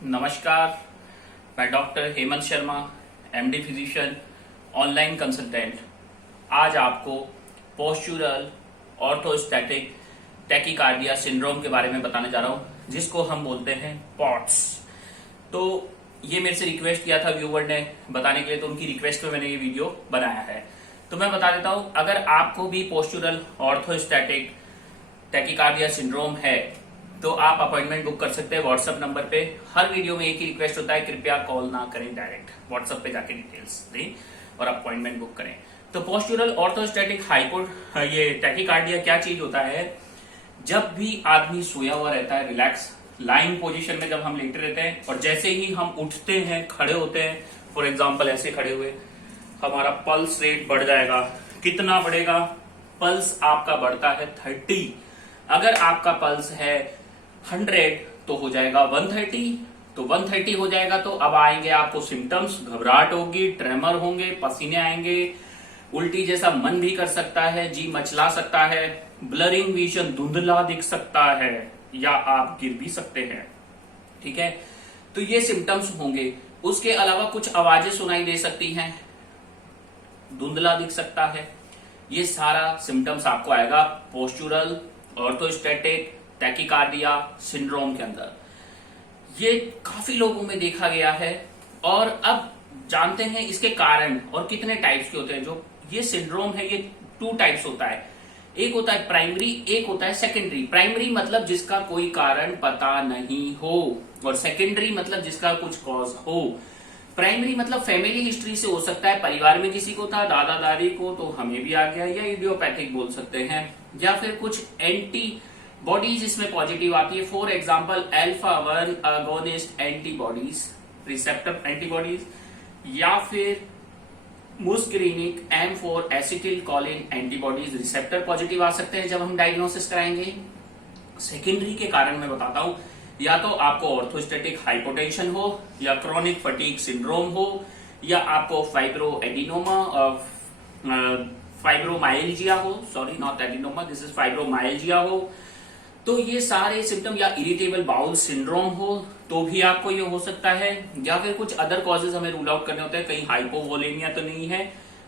नमस्कार। मैं doctor Hemant Sharma, MD physician, online consultant. आज आपको पोस्चुरल ऑर्थोस्टैटिक टैकीकार्डिया सिंड्रोम के बारे में बताने जा रहा हूं, जिसको हम बोलते हैं पॉट्स। तो ये मेरे से रिक्वेस्ट किया था व्यूवर ने बताने के लिए, तो उनकी रिक्वेस्ट पे मैंने ये वीडियो बनाया है। तो मैं बता देता हूं, अगर आपको भी पोस्चुरल ऑर्थोस्टैटिक टैकीकार्डिया सिंड्रोम है तो आप अपॉइंटमेंट बुक कर सकते हैं व्हाट्सएप नंबर पे। हर वीडियो में एक ही रिक्वेस्ट होता है, कृपया कॉल ना करें, डायरेक्ट व्हाट्सएप पे जाके डिटेल्स दें और अपॉइंटमेंट बुक करें। तो पोस्चुरल ऑर्थोस्टैटिक ये टैकीकार्डिया क्या चीज होता है? जब भी आदमी सोया हुआ रहता है, रिलैक्स लाइंग पोजीशन में जब हम लेटे रहते हैं और जैसे ही हम उठते हैं, खड़े होते हैं, फॉर एग्जाम्पल ऐसे खड़े हुए, हमारा पल्स रेट बढ़ जाएगा। कितना बढ़ेगा? पल्स आपका बढ़ता है 30। अगर आपका पल्स है 100 तो हो जाएगा 130, तो 130 हो जाएगा। तो अब आएंगे आपको सिम्टम्स, घबराहट होगी, ट्रेमर होंगे, पसीने आएंगे, उल्टी जैसा मन भी कर सकता है, जी मचला सकता है, ब्लरिंग विजन, धुंधला दिख सकता है, या आप गिर भी सकते हैं। ठीक है, तो ये सिम्टम्स होंगे। उसके अलावा कुछ आवाजें सुनाई दे सकती हैं, धुंधला दिख सकता है। ये सारा सिम्टम्स आपको आएगा पोस्चुरल ऑर्थोस्टैटिक टैकीकार्डिया सिंड्रोम के अंदर। ये काफी लोगों में देखा गया है और अब जानते हैं इसके कारण और कितने टाइप्स के होते हैं। जो ये सिंड्रोम है, ये 2 टाइप्स होता है। एक होता है प्राइमरी, एक होता है सेकेंडरी। प्राइमरी मतलब जिसका कोई कारण पता नहीं हो, और सेकेंडरी मतलब जिसका कुछ कॉज हो। प्राइमरी मतलब फैमिली हिस्ट्री से हो सकता है, परिवार में किसी को था, दादा दादी को, तो हमें भी आ गया, या इडियोपैथिक बोल सकते हैं, या फिर कुछ एंटी बॉडीज इसमें पॉजिटिव आती है। For example alpha one agonist antibodies, receptor antibodies, या फिर muscarinic M4 acetylcholine antibodies, receptor positive आ सकते हैं जब हम डायग्नोसिस कराएंगे। सेकेंडरी के कारण मैं बताता हूं, या तो आपको ऑर्थोस्टैटिक हाइपोटेंशन हो, या क्रॉनिक फटीग सिंड्रोम हो, या आपको फाइब्रोमाइल्जिया हो, sorry not adenoma, this is fibromyalgia हो। तो ये सारे सिम्टम, या इरिटेबल बाउल सिंड्रोम हो तो भी आपको ये हो सकता है, या फिर कुछ अदर कॉजेज हमें रूल आउट करने होते हैं। कहीं हाइपोवोलेमिया तो नहीं है,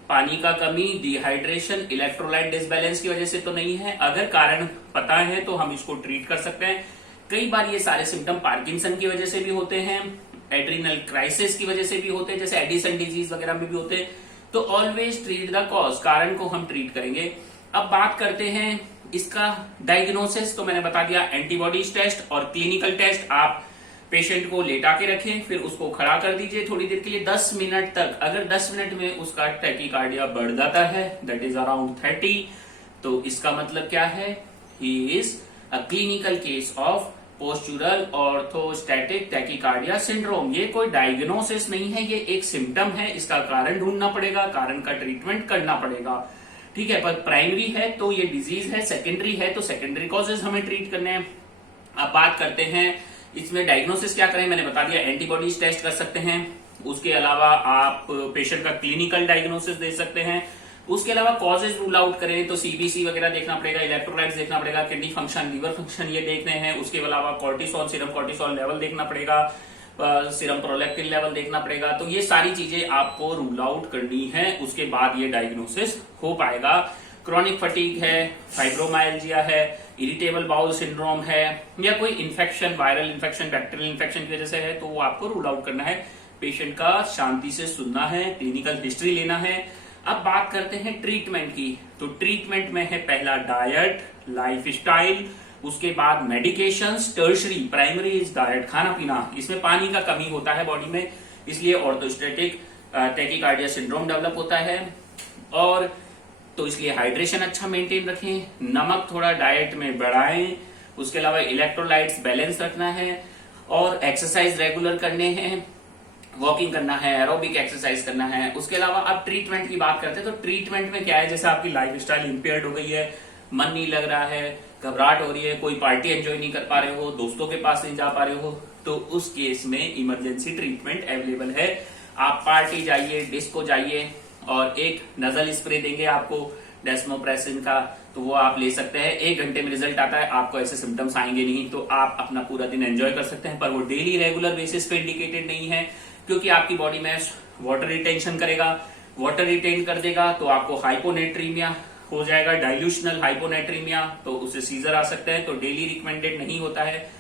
पानी का कमी, डिहाइड्रेशन, इलेक्ट्रोलाइट डिसबैलेंस की वजह से तो नहीं है। अगर कारण पता है तो हम इसको ट्रीट कर सकते हैं। कई बार ये सारे सिम्टम पार्किंसन की वजह से भी होते हैं, एड्रिनल क्राइसिस की वजह से भी होते हैं, जैसे एडिसन डिजीज वगैरह में भी होते हैं। तो ऑलवेज ट्रीट द कॉज, कारण को हम ट्रीट करेंगे। अब बात करते हैं इसका डायग्नोसिस। तो मैंने बता दिया, एंटीबॉडीज टेस्ट और क्लिनिकल टेस्ट। आप पेशेंट को लेटा के रखें, फिर उसको खड़ा कर दीजिए थोड़ी देर के लिए, 10 मिनट तक। अगर 10 मिनट में उसका टैकीकार्डिया बढ़ जाता है, दैट इज अराउंड 30, तो इसका मतलब क्या है? He is a clinical case of postural orthostatic tachycardia syndrome. ये कोई डायग्नोसिस नहीं है, ये एक सिम्टम है। इसका कारण ढूंढना पड़ेगा, कारण का ट्रीटमेंट करना पड़ेगा। ठीक है, पर प्राइमरी है तो ये डिजीज है, सेकेंडरी है तो सेकेंडरी कॉजेज हमें ट्रीट करने हैं। अब बात करते हैं इसमें डायग्नोसिस क्या करें। मैंने बता दिया, एंटीबॉडीज टेस्ट कर सकते हैं। उसके अलावा आप पेशेंट का क्लिनिकल डायग्नोसिस दे सकते हैं। उसके अलावा कॉजेज रूल आउट करें तो सीबीसी वगैरह देखना पड़ेगा, इलेक्ट्रोलाइट्स देखना पड़ेगा, किडनी फंक्शन, लीवर फंक्शन ये देखने हैं। उसके अलावा कॉर्टिसोल, सीरम कॉर्टिसोल लेवल देखना पड़ेगा, सीरम प्रोलैक्टिन लेवल देखना पड़ेगा। तो ये सारी चीजें आपको रूल आउट करनी है, उसके बाद ये डायग्नोसिस हो पाएगा। क्रॉनिक फटीग है, फाइब्रोमाइल्जिया है, इरिटेबल बाउल सिंड्रोम है, या कोई infection, viral infection, bacterial infection की वजह से है, तो वो आपको रूल आउट करना है। पेशेंट का शांति से सुनना है, क्लिनिकल हिस्ट्री लेना है। अब बात करते हैं ट्रीटमेंट की। तो ट्रीटमेंट में है पहला डाइट, लाइफ स्टाइल, उसके बाद medications. Tertiary, primary is diet, खाना पीना। इसमें पानी का कमी होता है बॉडी में, इसलिए ऑर्थोस्टैटिक टैकीकार्डिया सिंड्रोम डेवलप होता है। और तो इसलिए हाइड्रेशन अच्छा मेंटेन रखें, नमक थोड़ा डाइट में बढ़ाएं। उसके अलावा इलेक्ट्रोलाइट्स बैलेंस रखना है, और एक्सरसाइज रेगुलर करने हैं, वॉकिंग करना है, एरोबिक एक्सरसाइज करना है। उसके अलावा अब ट्रीटमेंट की बात करते हैं। तो ट्रीटमेंट में क्या है, जैसे आपकी लाइफ स्टाइल इम्पेयर्ड हो गई है, मन नहीं लग रहा है, घबराहट हो रही है, कोई पार्टी एंजॉय नहीं कर पा रहे हो, दोस्तों के पास नहीं जा पा रहे हो, तो उस केस में इमरजेंसी ट्रीटमेंट अवेलेबल है। आप पार्टी जाइए, डिस्को जाइए, और एक नजल स्प्रे देंगे आपको, डेस्मोप्रेसिन का, तो वो आप ले सकते हैं। 1 घंटे में रिजल्ट आता है, आपको ऐसे सिम्टम्स आएंगे नहीं, तो आप अपना पूरा दिन एंजॉय कर सकते हैं। पर वो डेली रेगुलर बेसिस पे इंडिकेटेड नहीं है, क्योंकि आपकी बॉडी में वाटर रिटेंशन करेगा, वाटर रिटेन कर देगा तो आपको हाइपोनेट्रीमिया हो जाएगा, डाइल्यूशनल हाइपोनेट्रीमिया, तो उससे सीजर आ सकता है। तो डेली रिकमेंडेड नहीं होता है,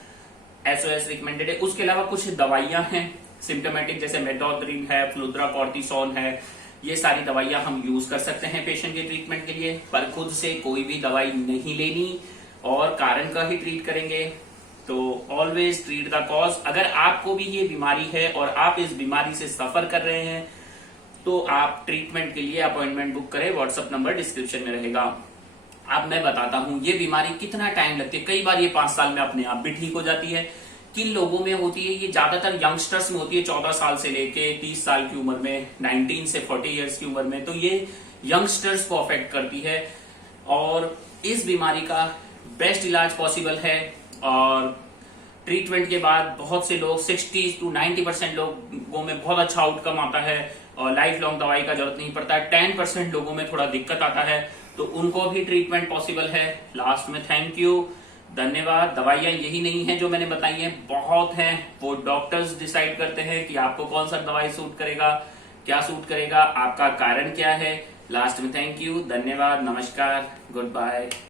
एसओएस रिकमेंडेड है। उसके अलावा कुछ दवाइयां हैं सिम्टोमेटिक, जैसे मेडोड्रिन है, फ्लूड्राकॉर्टिसोन है, ये सारी दवाइयां हम यूज कर सकते हैं पेशेंट के ट्रीटमेंट के लिए। पर खुद से कोई भी दवाई नहीं लेनी और कारण का ही ट्रीट करेंगे। तो ऑलवेज ट्रीट द कॉज। अगर आपको भी ये बीमारी है और आप इस बीमारी से सफर कर रहे हैं, तो आप ट्रीटमेंट के लिए अपॉइंटमेंट बुक करें, व्हाट्सएप नंबर डिस्क्रिप्शन में रहेगा। अब मैं बताता हूं ये बीमारी कितना टाइम लगती है। कई बार ये 5 साल में अपने आप भी ठीक हो जाती है। किन लोगों में होती है? ये ज्यादातर यंगस्टर्स में होती है, 14 साल से लेके 30 साल की उम्र में, 19 से 40 इयर्स की उम्र में। तो ये यंगस्टर्स को अफेक्ट करती है और इस बीमारी का बेस्ट इलाज पॉसिबल है। और ट्रीटमेंट के बाद बहुत से लोग 60 to 90% लोगों में बहुत अच्छा आउटकम आता है और लाइफ लॉन्ग दवाई का जरूरत नहीं पड़ता है। 10% लोगों में थोड़ा दिक्कत आता है, तो उनको भी ट्रीटमेंट पॉसिबल है। लास्ट में थैंक यू, धन्यवाद। दवाइयां यही नहीं है जो मैंने बताई हैं, बहुत हैं, वो डॉक्टर्स डिसाइड करते हैं कि आपको कौन सा दवाई सूट करेगा, क्या सूट करेगा, आपका कारण क्या है। लास्ट में थैंक यू, धन्यवाद, नमस्कार, गुड बाय।